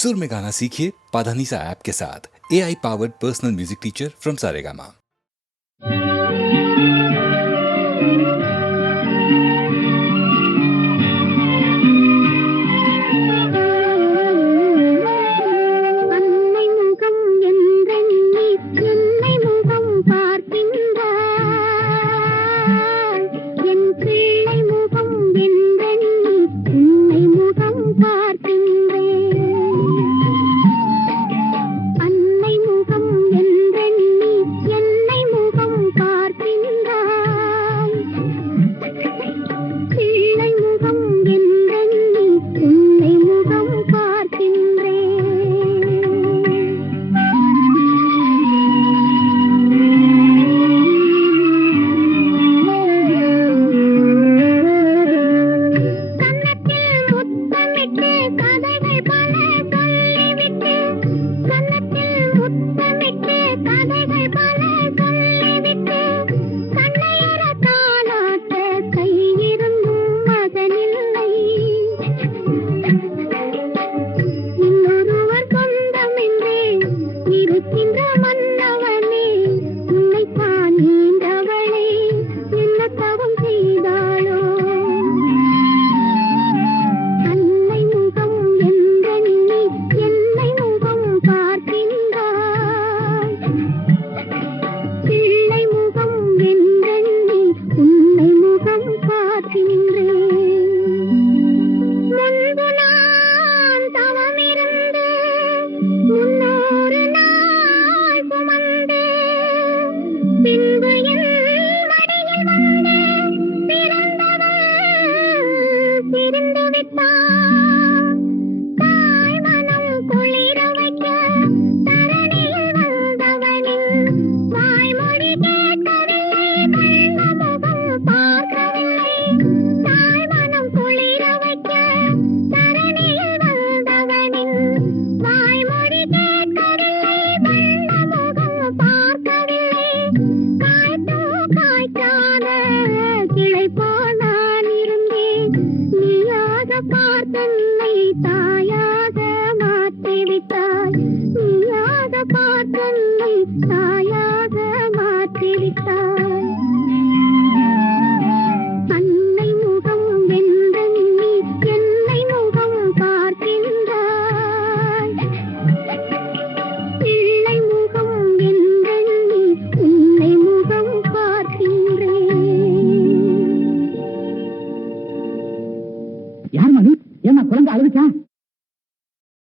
सुर में गाना सीखिए पाधानीसा ऐप के साथ। AI powered personal music teacher from Saregama.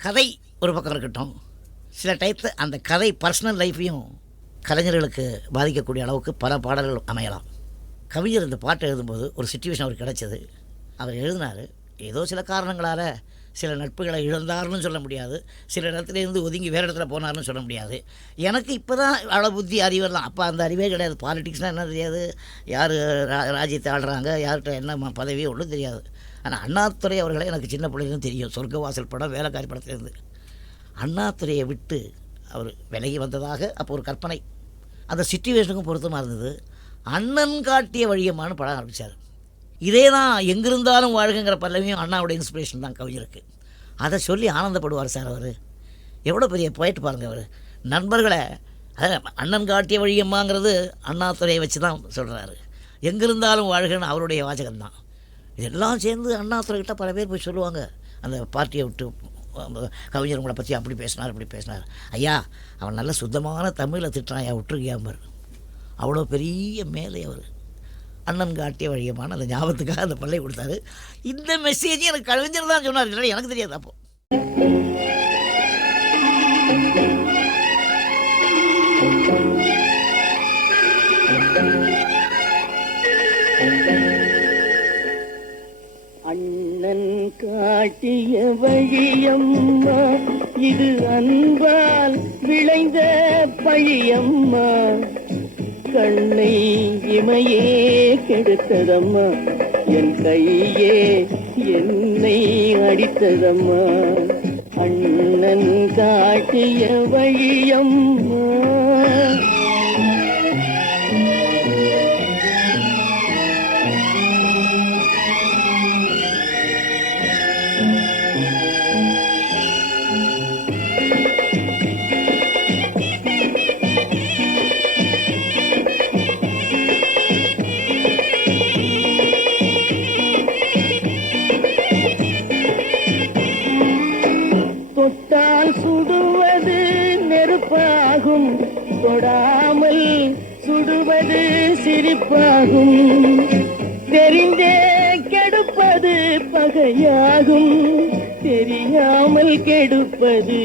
கதை ஒரு பக்கம் இருக்கட்டும், சில டயத்தில் அந்த கதை பர்சனல் லைஃப்பையும் கலைஞர்களுக்கு பாதிக்கக்கூடிய அளவுக்கு பல பாடல்கள் அமையலாம். கவிஞர் இந்த பாட்டை எழுதும்போது ஒரு சுச்சுவேஷன் அவருக்கு கிடைச்சது. அவர் எழுதினார். ஏதோ சில காரணங்களால் சில நட்புகளை இழந்தார்னு சொல்ல முடியாது, சில இடத்துலேருந்து ஒதுங்கி வேறு இடத்துல போனார்னு சொல்ல முடியாது. எனக்கு இப்போ தான் அவ்வளோ புத்தி அறிவெல்லாம், அப்போ அந்த அறிவே கிடையாது. பாலிட்டிக்ஸ்னால் என்ன தெரியாது, யார் ராஜ்யத்தை ஆடுறாங்க, யார்கிட்ட என்ன பதவி ஒன்றும் தெரியாது. ஆனால் அண்ணாதுரை அவர்களை எனக்கு சின்ன பிள்ளைகளும் தெரியும். சொர்க்கவாசல் படம், வேலைக்காரி படத்துலேருந்து. அண்ணாதுரையை விட்டு அவர் விலகி வந்ததாக அப்போ ஒரு கற்பனை, அந்த சிச்சுவேஷனுக்கும் பொருத்தமாக இருந்தது. அண்ணன் காட்டிய வழியம்மான்னு படம் ஆரம்பித்தார். இதே தான் எங்கிருந்தாலும் வாழ்கிற பல்லவியும் அண்ணாவுடைய இன்ஸ்பிரேஷன் தான் கவிஞருக்கு. அதை சொல்லி ஆனந்தப்படுவார் சார். அவர் எவ்வளோ பெரிய போயிட்டு பாருங்கள். அவர் நண்பர்களை அண்ணன் காட்டிய வழியம்மாங்கிறது அண்ணாதுரையை வச்சு தான் சொல்கிறாரு. எங்கிருந்தாலும் வாழ்கன்னு அவருடைய வாசகம்தான். இதெல்லாம் சேர்ந்து அண்ணாதுரைக்கிட்ட பல பேர் போய் சொல்லுவாங்க, அந்த பார்ட்டியை விட்டு கவிஞர் உங்களை பற்றி அப்படி பேசினார் இப்படி பேசினார். ஐயா அவன் நல்ல சுத்தமான தமிழில் திட்டுறான், ஐயா விட்டுருக்கியாம்பர். அவ்வளோ பெரிய மேலே அவர் அண்ணன் காட்டிய வழியமான அந்த ஞாபகத்துக்காக அந்த பல்லை கொடுத்தாரு. இந்த மெசேஜ் எனக்கு கவிஞர் தான் சொன்னார், இல்லை எனக்கு தெரியாது. அப்போ அண்ணன் காட்டிய வழியம்மா, இது அன்பால் விளைந்த பழியம்மா. கண்ணை இமையே கெடுத்ததம்மா, என் கையே என்னை அடித்ததம்மா. அண்ணன் காட்டிய வழியம்மா. தொட்டால் சுடுவது நெருப்பாகும், தொடாமல் சுடுவது சிரிப்பாகும். தெரிந்தே கெடுப்பது பகையாகும், தெரியாமல் கெடுப்பது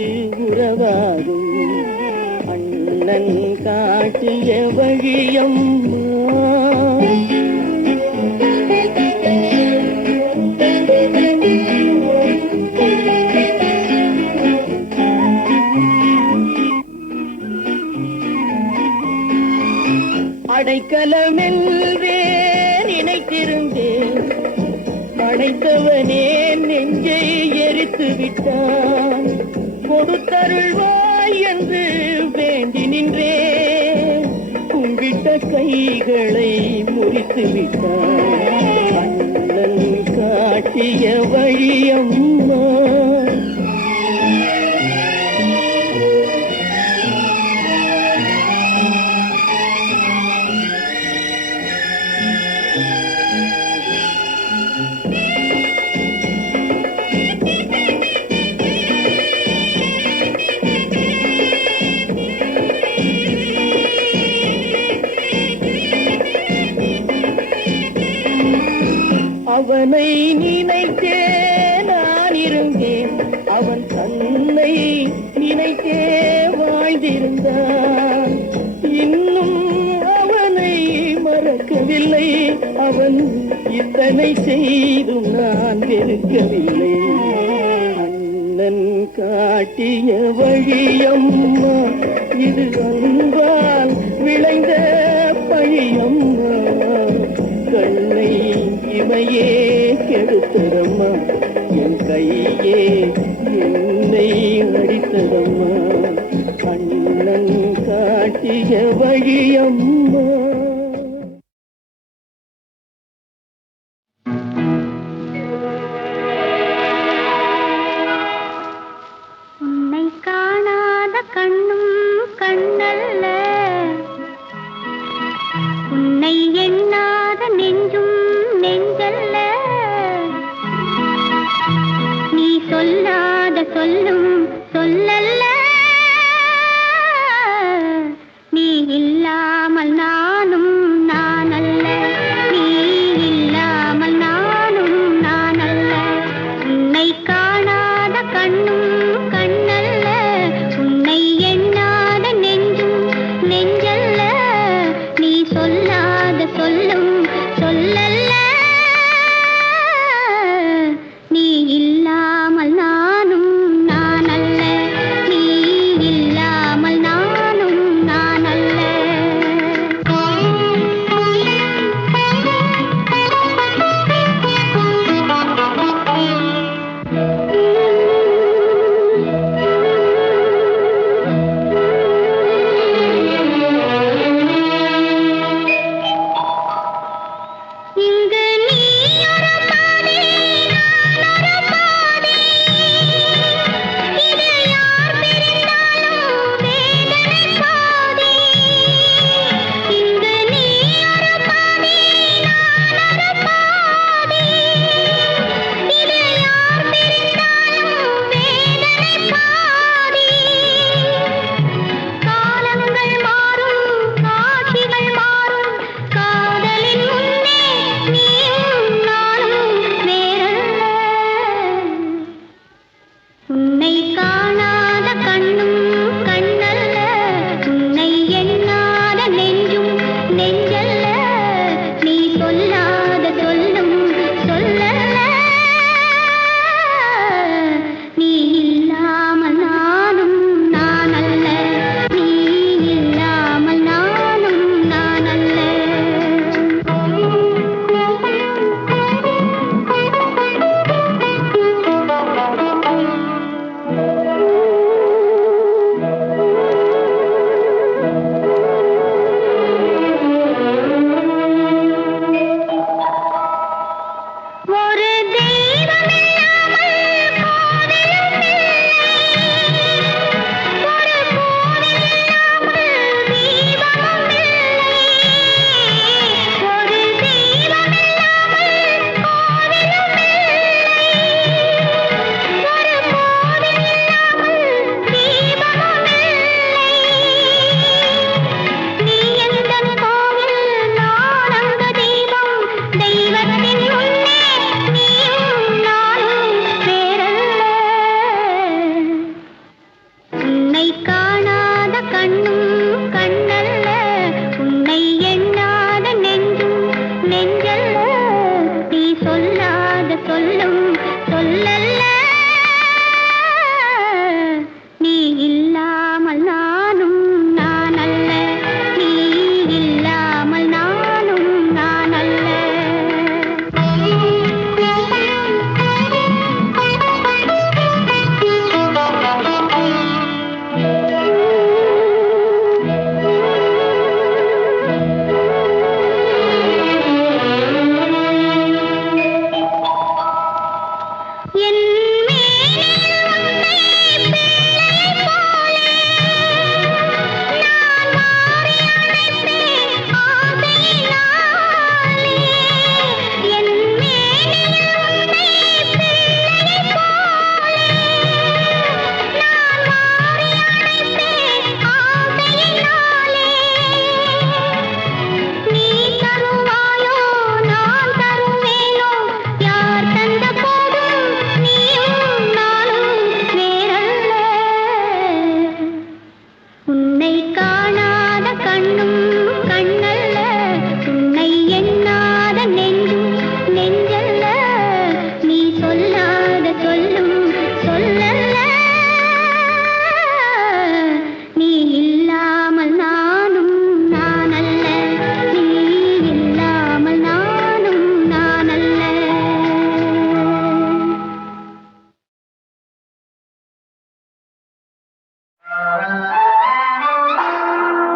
உறவாகும். அண்ணன் காட்டிய வழியம்மா, அடைக்கலமென்றே நினைத்திருந்தேன், அடைத்தவனே நெஞ்சை எரித்து விட்டான். கொடுத்தருள்வாய் என்று வேண்டி நின்றேன், கும்பிட்ட கைகளை முறித்து விட்டான். அண்ணன் காட்டிய வழியம்மா, அவனை நினைத்தே நான் இருந்தேன், அவன் தன்னை நினைத்தே வாழ்ந்திருந்தான். இன்னும் அவனை மறக்கவில்லை, அவன் இத்தனை செய்தும் நான் வெறுக்கவில்லை. அண்ணன் காட்டிய வழியம்மா, இது அன்பால் விளைந்த பழியம்மா. கண்ணை இமையே கெடுத்ததம்மா, என் கையே என்னை அடித்ததம்மா. அண்ணன் காட்டிய வழியம்மா. உன்னை காணாத கண்ணும் கண்ணல்ல, உன்னை எண்ணாத நெஞ்சும் நெஞ்சல்ல. நீ சொல்லாத சொல்லும் சொல்லல்ல, நீ இல்லாமல் நானும் நானல்ல, நீ இல்லாமல் நானும் நானல்ல. உன்னை காணாத கண்ணும் கண்ணல்ல, உன்னை எண்ணாத நெஞ்சும் நெஞ்சல்ல. நீ சொல்லாத சொல்லும் சொல்லல்ல, நீ இல்லாமல் நானும் நானல்ல, நீ இல்லாமல் நானும் நானல்ல. இங்கு நீ ஒரு பாதி, நான் ஒரு பாதி. இது யார் பிரிந்தாலும் வேதனை பாதி. இங்கு நீ ஒரு பாதி, நான் ஒரு பாதி. இது யார் பிரிந்தாலும் வேதனை பாதி. காலங்கள் மாறும், காட்சிகள் மாறும், காதலின் முன்னே நீயும் நானும் வேறல்ல. உன்னை காணாத கண்ணும் கண்ணல்ல, உன்னை எண்ணாத நெஞ்சும் நெஞ்சல்ல. நீ சொல்லாத சொல்லும் சொல்லல்ல, நீ இல்லாமல் நானும் நானல்ல, நீ இல்லாமல் நானும் நானல்ல.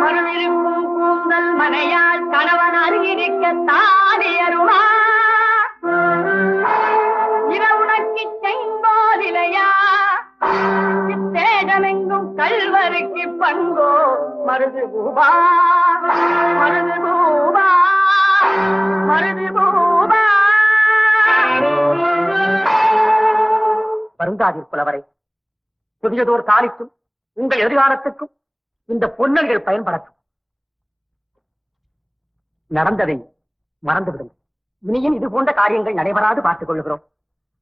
மறுவிருக்கும் கூந்தல் மனையால் கணவன் அருகிருக்க தாலி அருமா இரவுனக்கு செங்கோலிலையா தேகமெங்கும் கல்வருக்கு பங்கோ மருது பூபா மருது பூபா மருது பூபா. வருந்தாதீர் புலவரை, புதியதோர் தாலிக்கும் உங்கள் எதிர்காலத்துக்கும் இந்த பொன்னல்கள் பயன்படட்டும். நடந்ததை மறந்துவிடும். இனியும் இது போன்ற காரியங்கள் நடைபெறாது பார்த்துக் கொள்ளுகிறோம்.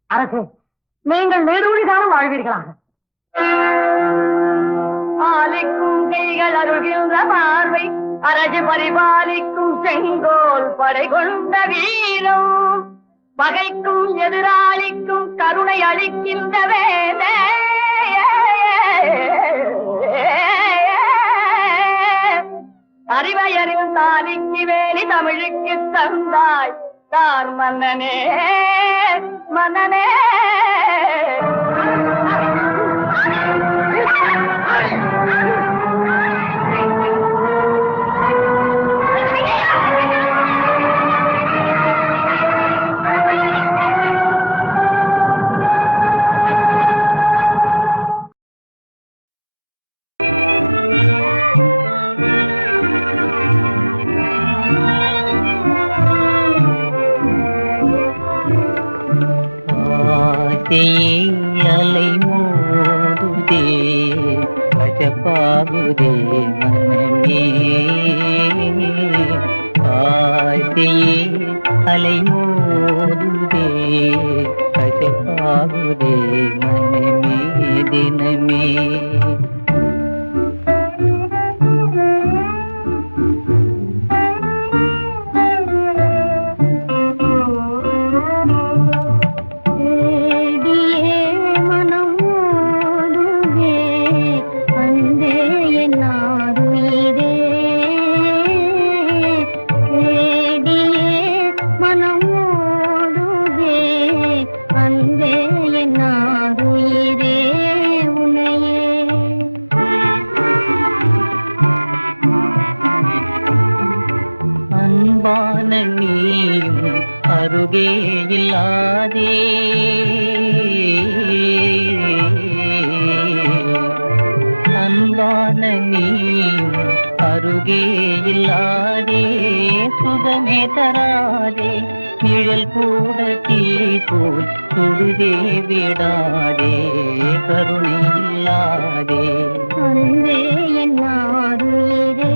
அரசே, நீங்கள் நெடுவழி காலம் வாழ்வீர்களாக. ஆலிக்கும் கைகள் அருகின்ற பார்வை அரசு பரிபாலிக்கும் செங்கோல் படை கொண்ட வீரம் பகைக்கும் எதிராளிக்கும் கருணை அளிக்கின்ற வேலை அறிவையறில் தாலிக்கு வேலி தமிழுக்கு தந்தாய் தான் மன்னனே மன்னனே. அலை மோதுதே கசப்பாகுதே மனமே ஆசையே அலை மோதுதே கசப்பாகுதே மனமே தினமே. அருகே இல்லாதே அன்பான நீயும் அருகே இல்லாதே சுகமே தராதே நிழல் கூட தீ போல் சுடுதே விடாதே கருணை இல்லாதே அன்பே என் ஆருயிரே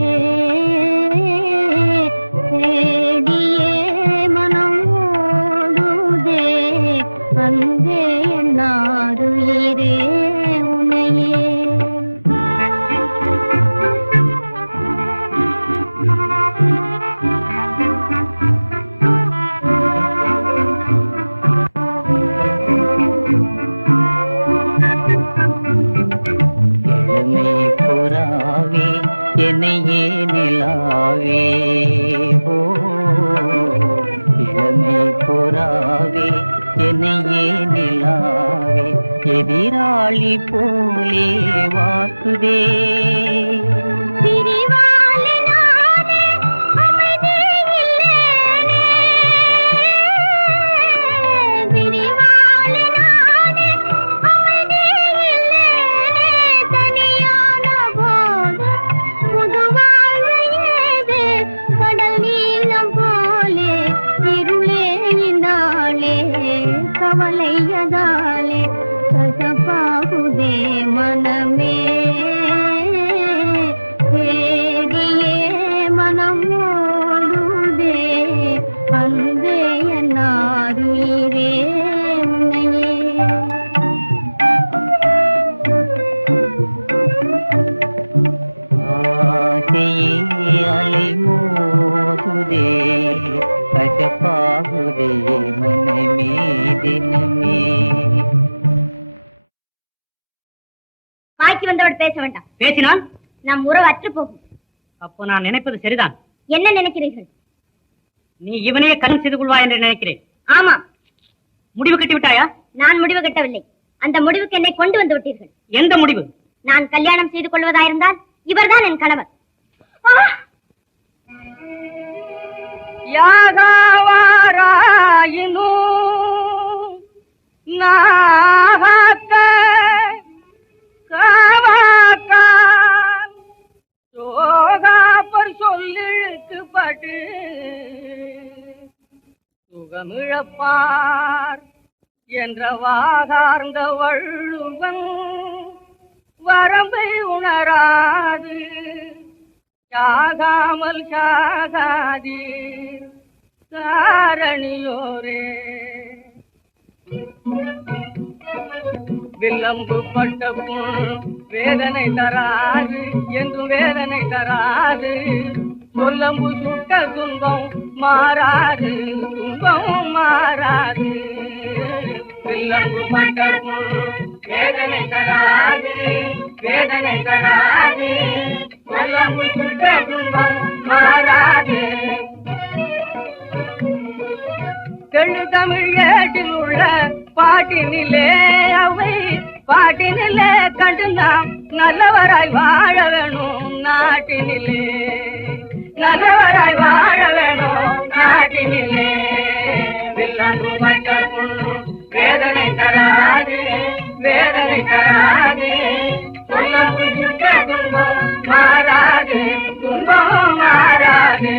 தேடியே மனம் ஓடுதே அன்பே என் ஆருயிரே உனையே. என்னையே நிலாவே ஓ இளமை புறாவே என்னையே நிலாவே எதிராளி போலே வாக்குதே கவலையதாலே கசப்பாகுதே மனமே தேடியே மனம் ஓடுதே அன்பே என் ஆருயிரே உன்னையே. ஆசையே அலை மோதுதே கசப்பாகுதே மனமே தினமே. பாக்கி வந்தவள் பேச வேண்டாம். பேசினால் நம் உறவு அற்று போகும். அப்போ நான் நினைப்பது சரிதான். என்ன நினைக்கிறீர்கள்? நீ இவனையே கல்யாணம் செய்து கொள்வா என்று நினைக்கிறேன். ஆமா, முடிவு கட்டி விட்டாயா? நான் முடிவு கட்டவில்லை. அந்த முடிவுக்கு என்னை கொண்டு வந்து விட்டீர்கள். எந்த முடிவு? நான் கல்யாணம் செய்து கொள்வதாயிருந்தால் இவர்தான் என் கணவர். ஆ! யாகாவாராயினும் நாகாக்க காவாக்கான் சோகாப்பர் சொல்லிழுக்கு பட்டு சுகமிழப்பார் என்ற வாகார்ந்த வள்ளுவன் வரம்பை உணராது சாகாமல் சாகாதீர் காரணியோரே. வில்லம்பு பட்ட புண் வேதனை தராது என்று வேதனை தராது. சொல்லம்பு சுட்ட துன்பம் மாறாது, துன்பம் மாறாது. வில்லம்பு பட்ட புண் வேதனை தராது, வேதனை தராது. சொல்லம்பு சுட்ட துன்பம் மாறாது. தெள்ளு தமிழ் ஏட்டில் உள்ள பாட்டினிலே அவை பாட்டினிலே கண்டு நாம் நல்லவராய் வாழ வேணும் நாட்டினிலே, நல்லவராய் வாழ வேணும் நாட்டினிலே. வில்லம்பு பட்ட புண் வேதனை தராது, வேதனை தராது. சொல்லம்பு சுட்ட துன்பம் மாறாது, துன்பம் மாறாது.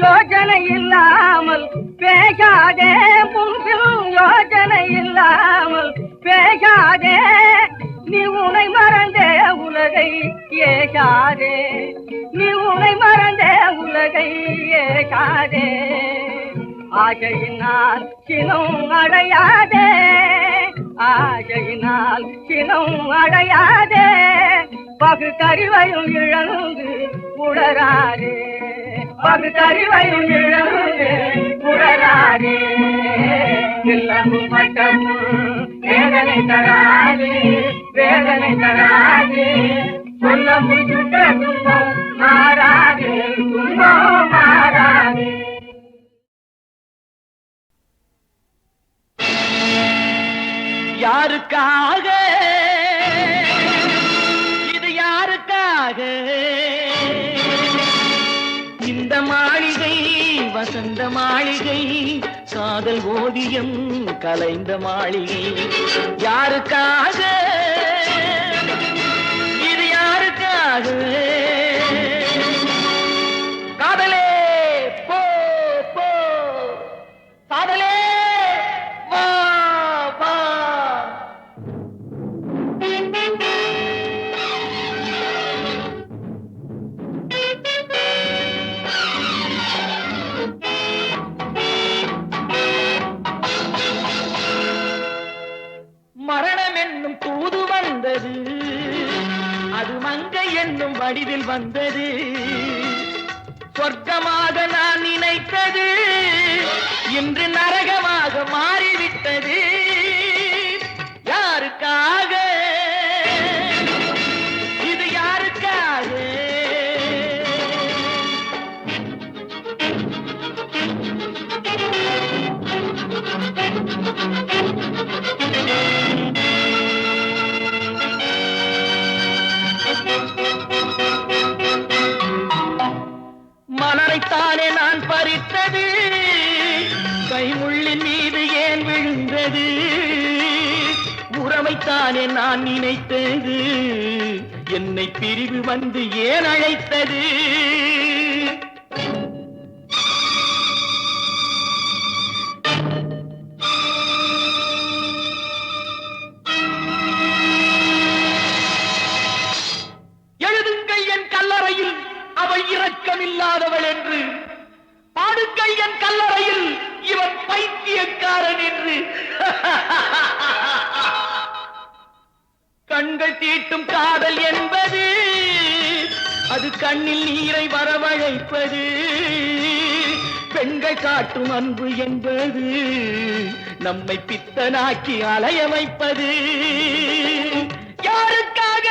யோஜனை இல்லாமல் பேசாதே புன்பில், யோஜனை இல்லாமல் பேசாதே. நீ உனை மறந்தே உலகை ஏசாதே, நீ உனை மறந்தே உலகை ஏசாதே. ஆசையினால் சினம் அடையாதே, ஆசையினால் சினம் அடையாதே. பகுத்தறிவையும் இழந்து உடராதே, பகுத்தறிவையும் இழந்து உடராதே. வில்லம்பு பட்ட புண் வேதனை தராது, வேதனை தராது. சொல்லம்பு சுட்ட துன்பம் மாறாது, துன்பம் மாறாது. யாருக்காக இது யாருக்காக இந்த மாளிகை வசந்த மாளிகை காதல் ஓவியம் கலைந்த மாளிகை யாருக்காக இது யாருக்காக காதலே போ போ காதலே வா வா மரணம் என்னும் தூது வந்தது அது மங்கை என்னும் வடிவில் வந்தது சொர்க்கமாக நான் நினைத்தது இன்று நரகமாக மாறிவிட்டது யாருக்காக இது யாருக்காக மலரைத்தானே நான் பறித்தது கைமுள்ளின் மீது ஏன் விழுந்தது உறவைத்தானே நான் நினைத்தது என்னை பிரிவு வந்து ஏன் அழைத்தது எழுதுங்கள் என் கல்லறையில் அவள் இரக்கமில்லாதவள் என்று பாடுங்கள் என் கல்லறையில் இவன் பைத்தியக்காரன் என்று கண்கள் தீட்டும் காதல் என்பது அது கண்ணில் நீரை வரவழைப்பது பெண்கள் காட்டும் அன்பு என்பது நம்மை பித்தனாக்கி அலைய வைப்பது யாருக்காக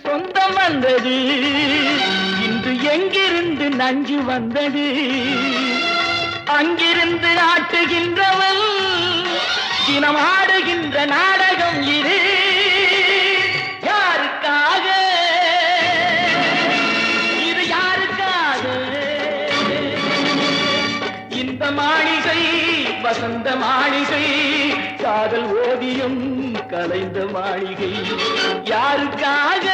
சொந்தம் வந்தது இன்று எங்கிருந்து நஞ்சு வந்தது அங்கிருந்து ஆட்டுகின்றவள் தினம் ஆடுகின்ற நாடகம் இது யாருக்காக இது யாருக்காக இந்த மாளிகை வசந்த மாளிகை காதல் ஓவியம் கலைந்த மாளிகை யாருக்காக